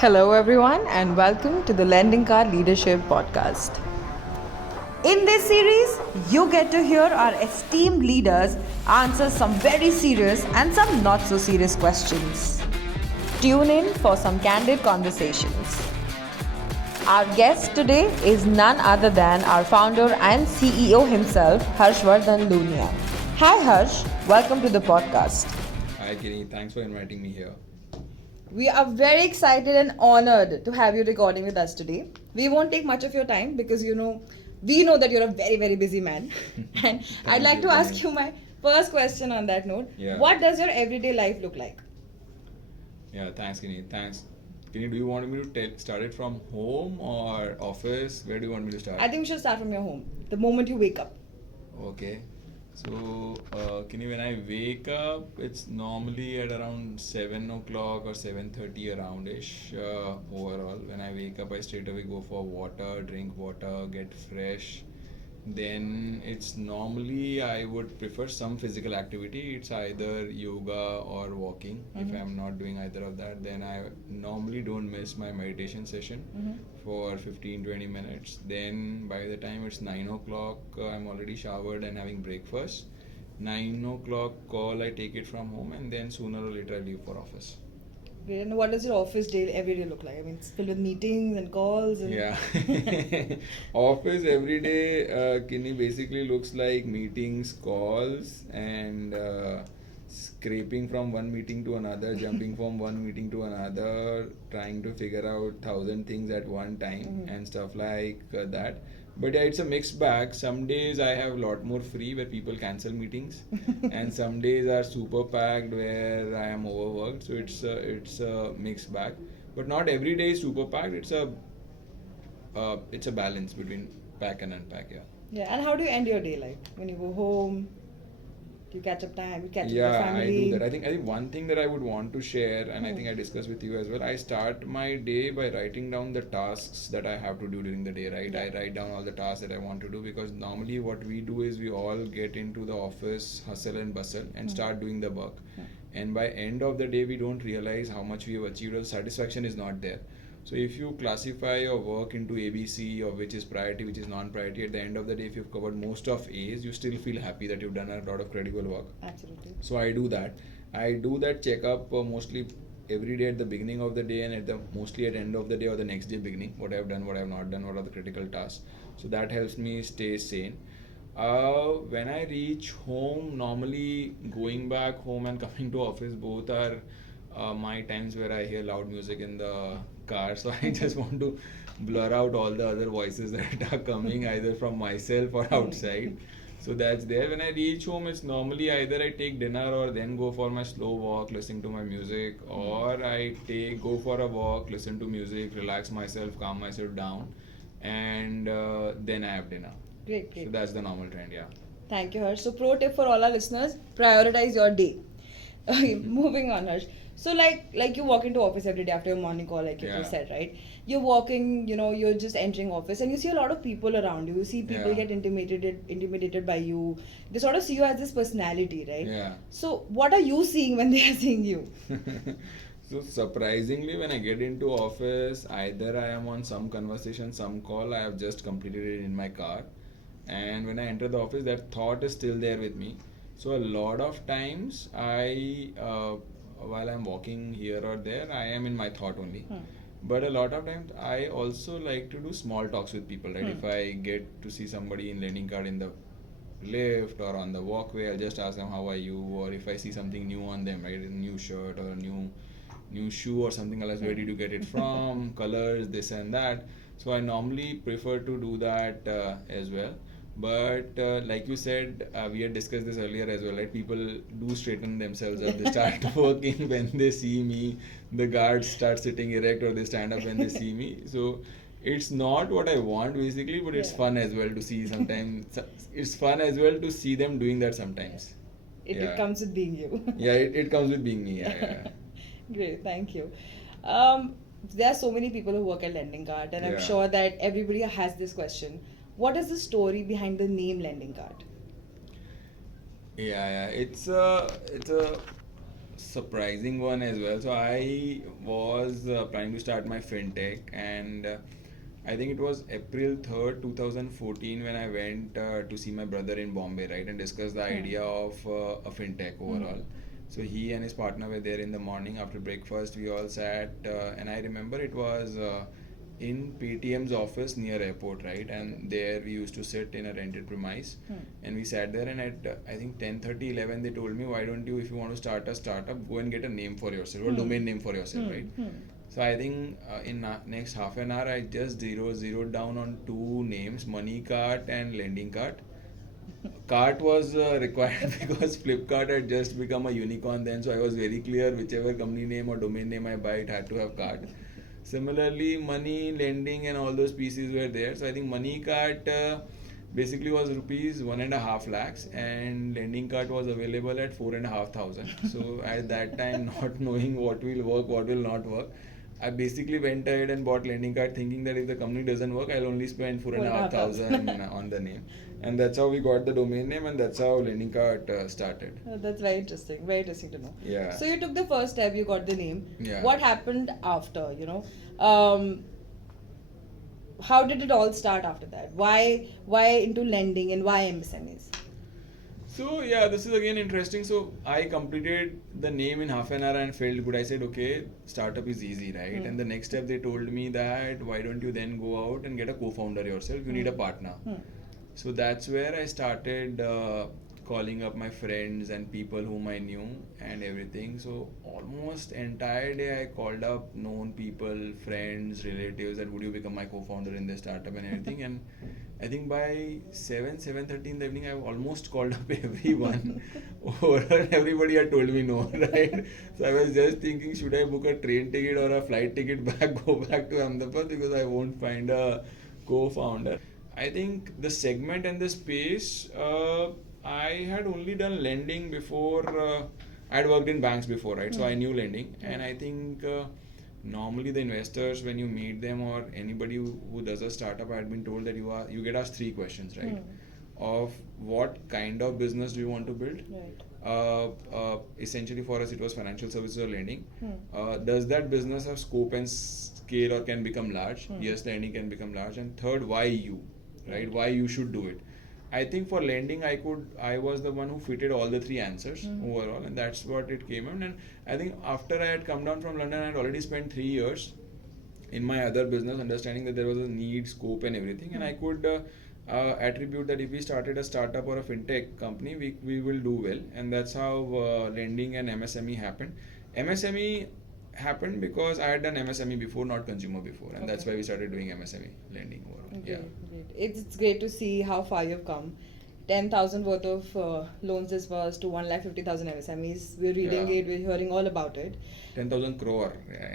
Hello, everyone, and welcome to the Lendingkart Leadership Podcast. In this series, you get to hear our esteemed leaders answer some very serious and some not so serious questions. Tune in for some candid conversations. Our guest today is none other than our founder and CEO himself, Harshvardhan Lunia. Hi, Harsh. Welcome to the podcast. Hi, Kenny. Thanks for inviting me here. We are very excited and honored to have you recording with us today. We won't take much of your time because we know that you're a very, very busy man. And I'd like to ask you my first question on that note. Yeah. What does your everyday life look like? Yeah, thanks, Kenny. Thanks. Kenny, do you want me to start it from home or office? Where do you want me to start? I think we should start from your home, the moment you wake up. Okay. So, Kenny, when I wake up, it's normally at around 7 o'clock or 7:30 around-ish overall. When I wake up, I straight away go for water, drink water, get fresh. Then it's normally I would prefer some physical activity. It's either yoga or walking. If I'm not doing either of that, then I normally don't miss my meditation session for 15-20 minutes. Then by the time it's 9 o'clock, I'm already showered and having breakfast. 9 o'clock call, I take it from home, and then sooner or later I leave for office. Great. And what does your office day every day look like? I mean, it's filled with meetings and calls. And Yeah. Office every day, Kenny, basically looks like meetings, calls, and scraping from one meeting to another, jumping from one meeting to another, trying to figure out 1,000 things at one time and stuff like that. But yeah, it's a mixed bag. Some days I have a lot more free where people cancel meetings, and some days are super packed where I am overworked. So it's a mixed bag. But not every day is super packed. It's a balance between pack and unpack. Yeah. Yeah. And how do you end your day like? When you go home, do you catch up time? You catch up with Yeah, the I family? do that. I think one thing that I would want to share, and I think I discussed with you as well. I start my day by writing down the tasks that I have to do during the day. Right, I write down all the tasks that I want to do, because normally what we do is we all get into the office hustle and bustle and start doing the work, and by end of the day we don't realize how much we have achieved, or satisfaction is not there. So if you classify your work into ABC, or which is priority, which is non-priority, at the end of the day, if you've covered most of A's, you still feel happy that you've done a lot of credible work. Absolutely. So I do that. I do that checkup mostly every day at the beginning of the day, and mostly at the end of the day or the next day beginning. What I've done, what I've not done, what are the critical tasks. So that helps me stay sane. When I reach home, normally going back home and coming to office, both are my times where I hear loud music in the car. So I just want to blur out all the other voices that are coming either from myself or outside. So that's there. When I reach home, it's normally either I take dinner or then go for my slow walk, listening to my music, or I go for a walk, listen to music, relax myself, calm myself down, and then I have dinner. Great. So that's the normal trend, yeah. Thank you, Harsh. So, pro tip for all our listeners: prioritize your day. Okay, moving on, Harsh. So, like you walk into office every day after your morning call, like you just said, right? You're walking, you're just entering office, and you see a lot of people around you. You see people get intimidated by you. They sort of see you as this personality, right? Yeah. So, what are you seeing when they are seeing you? So surprisingly, when I get into office, either I am on some conversation, some call, I have just completed it in my car, and when I enter the office, that thought is still there with me. So a lot of times while I'm walking here or there, I am in my thought only. But a lot of times I also like to do small talks with people, right? If I get to see somebody in Lendingkart in the lift or on the walkway, I'll just ask them, how are you? Or if I see something new on them, right? A new shirt or a new shoe or something else, where did you get it from? Colors, this and that. So I normally prefer to do that as well. But like you said, we had discussed this earlier as well, right? People do straighten themselves up. They start working when they see me. The guards start sitting erect, or they stand up when they see me. So it's not what I want basically, but it's fun as well to see sometimes. It's fun as well to see them doing that sometimes. It comes with being you. Yeah, it comes with being me. Yeah. Great, thank you. There are so many people who work at Lendingkart, and I'm sure that everybody has this question. What is the story behind the name Lendingkart? Yeah. It's a surprising one as well. So I was planning to start my fintech, and I think it was April 3rd, 2014, when I went to see my brother in Bombay, right, and discuss the idea of a fintech overall. So he and his partner were there in the morning after breakfast. We all sat, and I remember it was in Paytm's office near airport, right? And there we used to sit in a rented premise, and we sat there. And at I think 10:30, 11, they told me, why don't you, if you want to start a startup, go and get a name for yourself, or domain name for yourself, right? So I think in next half an hour, I just zeroed down on two names, Money Cart and Lendingkart. Cart was required because Flipkart had just become a unicorn then, so I was very clear whichever company name or domain name I buy, it had to have cart. Similarly, money, lending, and all those pieces were there. So I think Money Cart basically was rupees 1.5 lakhs, and Lendingkart was available at 4,500. So at that time, not knowing what will work, what will not work, I basically went ahead and bought Lendingkart, thinking that if the company doesn't work, I'll only spend 4,500 on the name. And that's how we got the domain name, and that's how Lendingkart started. That's very interesting. Very interesting to know. Yeah. So you took the first step, you got the name. Yeah. What happened after, how did it all start after that? Why into lending and why MSMEs? So yeah, this is again interesting. So I completed the name in half an hour and felt good. I said, okay, startup is easy, right? And the next step, they told me that why don't you then go out and get a co-founder yourself? You need a partner. So that's where I started calling up my friends and people whom I knew and everything. So almost entire day I called up known people, friends, relatives, that would you become my co-founder in this startup and everything. And I think by 7:30 in the evening, I've almost called up everyone. Overall, everybody had told me no, right? So I was just thinking, should I book a train ticket or a flight ticket back, go back to Ahmedabad, because I won't find a co-founder. I think the segment and the space, I had only done lending before. I had worked in banks before, right? So I knew lending, and I think normally the investors, when you meet them or anybody who does a startup, I had been told that you get asked three questions, right? Of what kind of business do you want to build? Right. Essentially for us it was financial services or lending. Does that business have scope and scale or can become large? Yes, lending can become large. And third, why you? Right? Why you should do it? I think for lending, I was the one who fitted all the three answers overall, and that's what it came in. And I think after I had come down from London, I had already spent 3 years in my other business, understanding that there was a need, scope, and everything, and I could attribute that if we started a startup or a fintech company, we will do well, and that's how lending and MSME happened. MSME happened because I had done MSME before, not consumer before, and that's why we started doing MSME lending overall. Okay, great. It's great to see how far you've come. 10,000 worth of loans disbursed to 1,50,000 MSMEs. We're reading it, we're hearing all about it. 10,000 crore.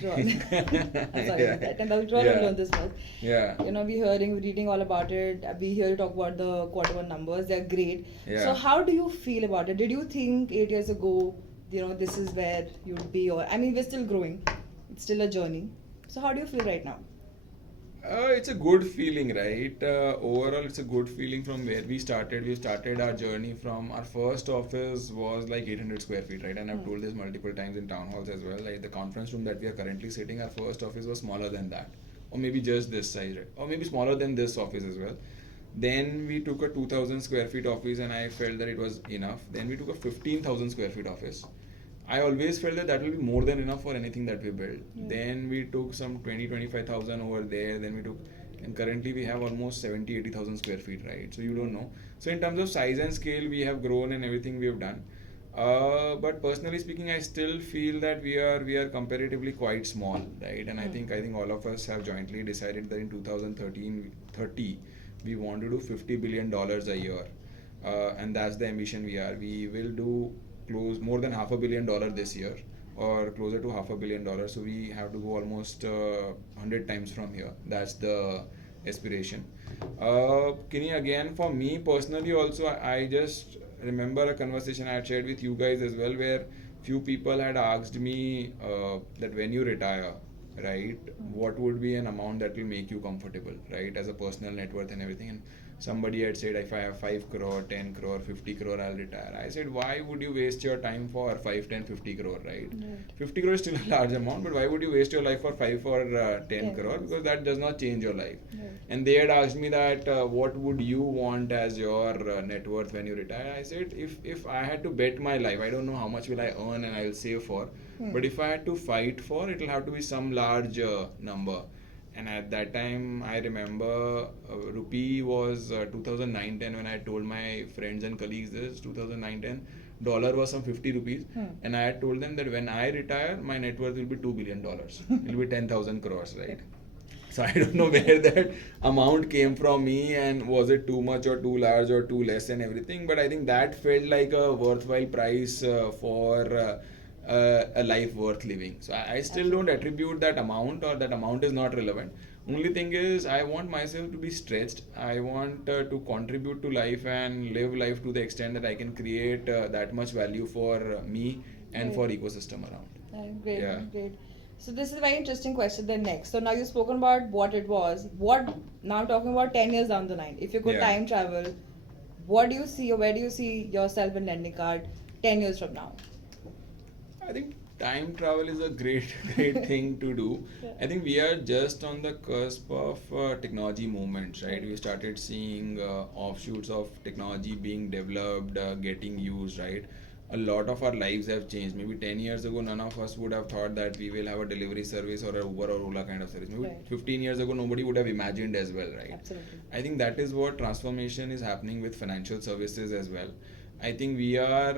Sorry, 10,000 crore of loans disbursed. Yeah. We're reading all about it. We hear you talk about the Q1 numbers. They're great. Yeah. So how do you feel about it? Did you think 8 years ago, this is where you'd be? Or we're still growing. It's still a journey. So how do you feel right now? It's a good feeling, right? Overall, it's a good feeling from where we started. We started our journey from our first office was like 800 square feet, right? And I've told this multiple times in town halls as well. Like the conference room that we are currently sitting, our first office was smaller than that, or maybe just this size, right? Or maybe smaller than this office as well. Then we took a 2,000 square feet office, and I felt that it was enough. Then we took a 15,000 square feet office. I always felt that will be more than enough for anything that we build. Then we took some 20-25,000 over there. Then we took, and currently we have almost 70-80,000 square feet, right? So you don't know. So in terms of size and scale, we have grown and everything we have done. But personally speaking, I still feel that we are comparatively quite small, right? And I think all of us have jointly decided that in 2030 we want to do $50 billion a year, and that's the ambition we are. We will do close more than $500 million this year, or closer to $500 million. So we have to go almost 100 times from here. That's the aspiration. Kini, again, for me personally also, I just remember a conversation I had shared with you guys as well, where few people had asked me that when you retire, right, what would be an amount that will make you comfortable, right, as a personal net worth and everything. And somebody had said if I have 5 crore, 10 crore, 50 crore, I'll retire. I said, why would you waste your time for 5, 10, 50 crore, right? 50 crore is still a large amount, but why would you waste your life for 5 or 10 crore? Because that does not change your life. And they had asked me that, what would you want as your net worth when you retire? I said, if I had to bet my life, I don't know how much will I earn and I'll save for, but if I had to fight for, it'll have to be some large number. And at that time, I remember rupee was 2009-10 when I told my friends and colleagues this, 2009-10, dollar was some 50 rupees. And I had told them that when I retire, my net worth will be $2 billion. It will be 10,000 crores, right? So I don't know where that amount came from me and was it too much or too large or too less and everything. But I think that felt like a worthwhile price for a life worth living. So I still don't attribute that amount, or that amount is not relevant. Only thing is, I want myself to be stretched. I want to contribute to life and live life to the extent that I can create that much value for me and for ecosystem around. Great. So this is a very interesting question then next. So now you've spoken about what it was. Now talking about 10 years down the line. If you could time travel, what do you see, or where do you see yourself in Lendingkart 10 years from now? I think time travel is a great thing to do. I think we are just on the cusp of technology movements, right? We started seeing offshoots of technology being developed, getting used, right? A lot of our lives have changed. Maybe 10 years ago, none of us would have thought that we will have a delivery service or a Uber or Ola kind of service. Maybe 15 years ago, nobody would have imagined as well, right? Absolutely. I think that is what transformation is happening with financial services as well. I think we are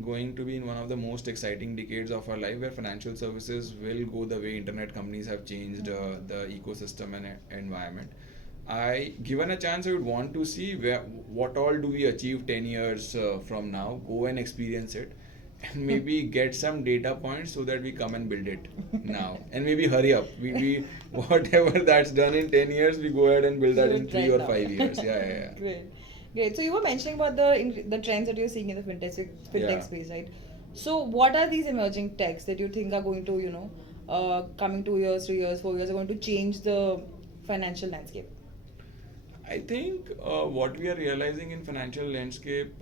going to be in one of the most exciting decades of our life, where financial services will go the way internet companies have changed the ecosystem and environment. Given a chance, I would want to see what all do we achieve 10 years from now, go and experience it, and maybe get some data points so that we come and build it now. And maybe hurry up. We whatever that's done in 10 years, we go ahead and build that in 3 or 5 years. Yeah. Great. So you were mentioning about the trends that you're seeing in the fintech space, right? So what are these emerging techs that you think are going to, coming 2 years, 3 years, 4 years, are going to change the financial landscape? I think what we are realizing in financial landscape,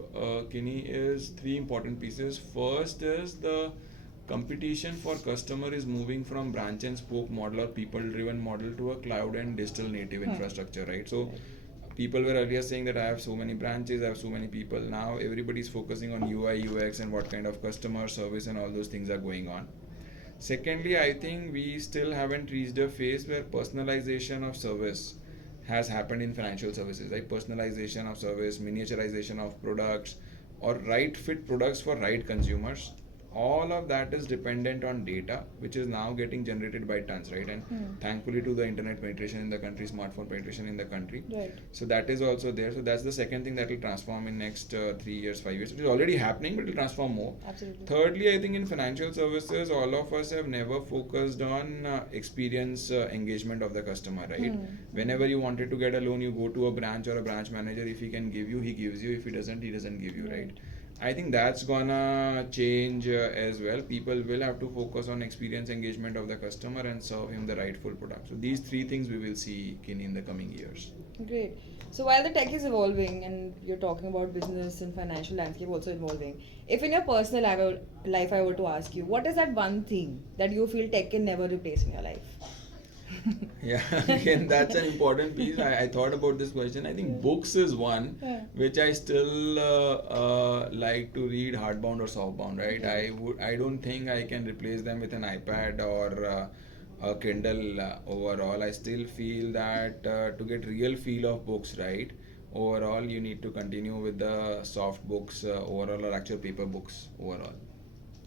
Kinney, is 3 important pieces. First is the competition for customer is moving from branch and spoke model or people-driven model to a cloud and digital native infrastructure, right? So people were earlier saying that I have so many branches, I have so many people. Now everybody's focusing on UI, UX and what kind of customer service and all those things are going on. Secondly, I think we still haven't reached a phase where personalization of service has happened in financial services, right? Personalization of service, miniaturization of products, or right fit products for right consumers. All of that is dependent on data, which is now getting generated by tons, right? And thankfully to the internet penetration in the country, smartphone penetration in the country. Right. So that is also there. So that's the second thing that will transform in next 3 years, 5 years. It is already happening, but it will transform more. Absolutely. Thirdly, I think in financial services, all of us have never focused on experience engagement of the customer, right? Whenever you wanted to get a loan, you go to a branch or a branch manager. If he can give you, he gives you. If he doesn't give you, right? I think that's gonna change as well. People will have to focus on experience engagement of the customer and serve him the rightful product. So these 3 things we will see in the coming years. Great. So while the tech is evolving and you're talking about business and financial landscape also evolving, if in your personal life I were to ask you, what is that one thing that you feel tech can never replace in your life? Yeah, again, that's an important piece. I thought about this question. I think books is one which I still like to read, hardbound or softbound, right? I don't think I can replace them with an iPad or a Kindle overall. I still feel that to get real feel of books, right? Overall, you need to continue with the soft books overall, or actual paper books overall.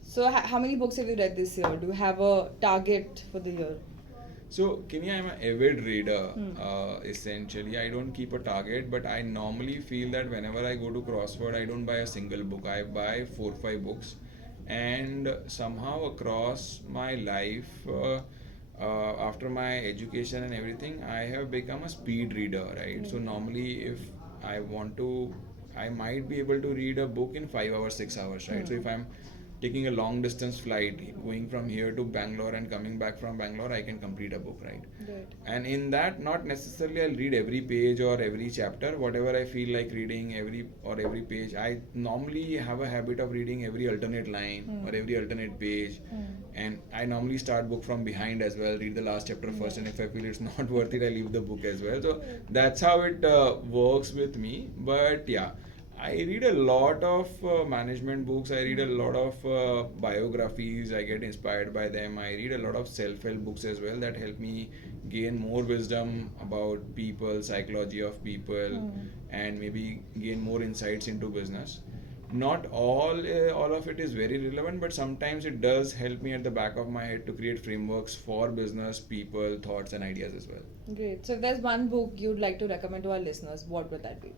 So how many books have you read this year? Do you have a target for the year? So, Kinya, I'm an avid reader, essentially. I don't keep a target, but I normally feel that whenever I go to Crossword, I don't buy a single book. I buy 4 or 5 books. And somehow across my life, after my education and everything, I have become a speed reader, right? So normally if I want to, I might be able to read a book in 5 hours, 6 hours, right? So if I'm taking a long distance flight, going from here to Bangalore and coming back from Bangalore, I can complete a book, right? Right. And in that, not necessarily I'll read every page or every chapter, whatever I feel like reading every page. I normally have a habit of reading every alternate line or every alternate page. And I normally start book from behind as well, read the last chapter first, and if I feel it's not worth it, I leave the book as well. So that's how it works with me. But yeah, I read a lot of management books. I read a lot of biographies. I get inspired by them. I read a lot of self-help books as well that help me gain more wisdom about people, psychology of people, and maybe gain more insights into business. Not all of it is very relevant, but sometimes it does help me at the back of my head to create frameworks for business, people, thoughts, and ideas as well. Great. So if there's one book you'd like to recommend to our listeners, what would that be?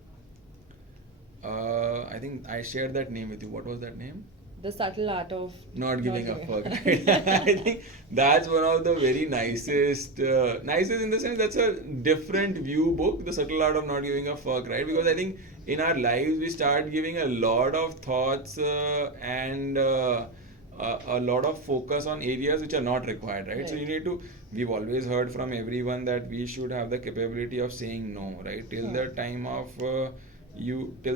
I think I shared that name with you. What was that name? The Subtle Art of Not giving a fuck. Right? I think that's one of the very nicest in the sense that's a different view book, The Subtle Art of Not Giving a Fuck, right? Because I think in our lives we start giving a lot of thoughts and a lot of focus on areas which are not required, right? So you need to, we've always heard from everyone that we should have the capability of saying no, right? Till the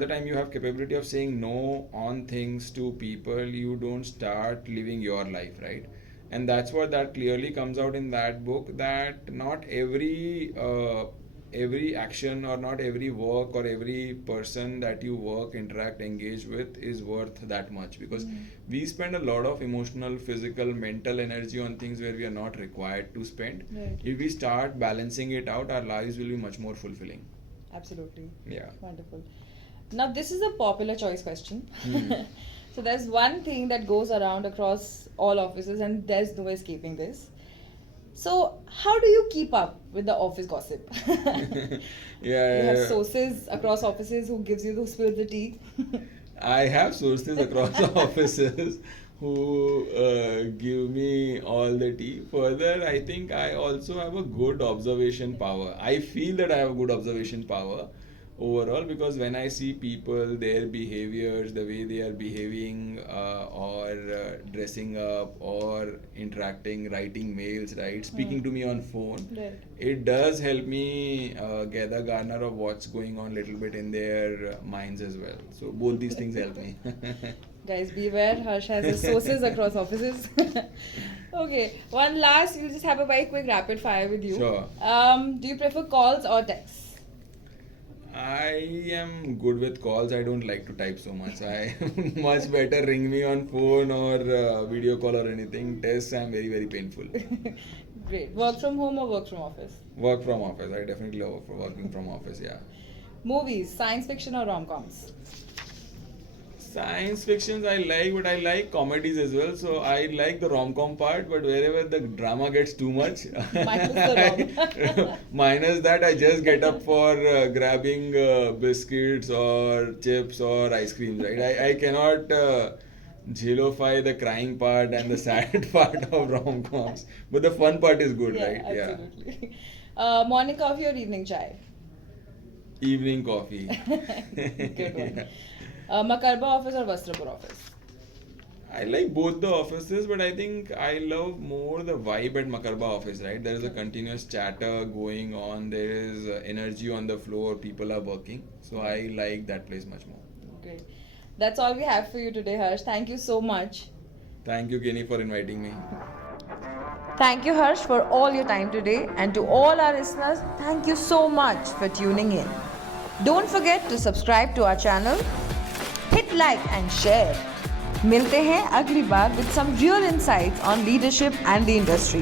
time you have capability of saying no on things to people, you don't start living your life, right? And that's what that clearly comes out in that book, that not every action or not every work or every person that you work, interact, engage with is worth that much, because we spend a lot of emotional, physical, mental energy on things where we are not required to spend. Right. If we start balancing it out, our lives will be much more fulfilling. Absolutely. Yeah. Wonderful. Now this is a popular choice question. So there's one thing that goes around across all offices and there's no escaping this. So how do you keep up with the office gossip? You have sources across offices who spills the tea. I have sources across offices who give me all the tea. Further, I think I also have a good observation power. I feel that I have a good observation power overall, because when I see people, their behaviors, the way they are behaving or dressing up or interacting, writing mails, right, speaking to me on phone, it does help me get a garner of what's going on a little bit in their minds as well. So both these things help me. Guys, beware, Harsh has his sources across offices. Okay, one last, we'll just have a very quick rapid fire with you. Sure. Do you prefer calls or texts? I am good with calls. I don't like to type so much. I much better ring me on phone or video call or anything. Tests, I'm very, very painful. Great. Work from home or work from office? Work from office. I definitely love working from office, yeah. Movies, science fiction or rom-coms? Science fictions I like, but I like comedies as well. So I like the rom-com part, but wherever the drama gets too much, minus that, I just get up for grabbing biscuits or chips or ice cream, right? I cannot jillify the crying part and the sad part of rom-coms, but the fun part is good, right? Absolutely. Morning coffee or evening chai? Evening coffee. Good one. Makarba office or Vastrapur office? I like both the offices, but I think I love more the vibe at Makarba office, right? There is a continuous chatter going on, there is energy on the floor, people are working. So I like that place much more. Great. That's all we have for you today, Harsh. Thank you so much. Thank you, Kenny, for inviting me. Thank you, Harsh, for all your time today. And to all our listeners, thank you so much for tuning in. Don't forget to subscribe to our channel, hit like and share. मिलते हैं अगली बार with some real insights on leadership and the industry.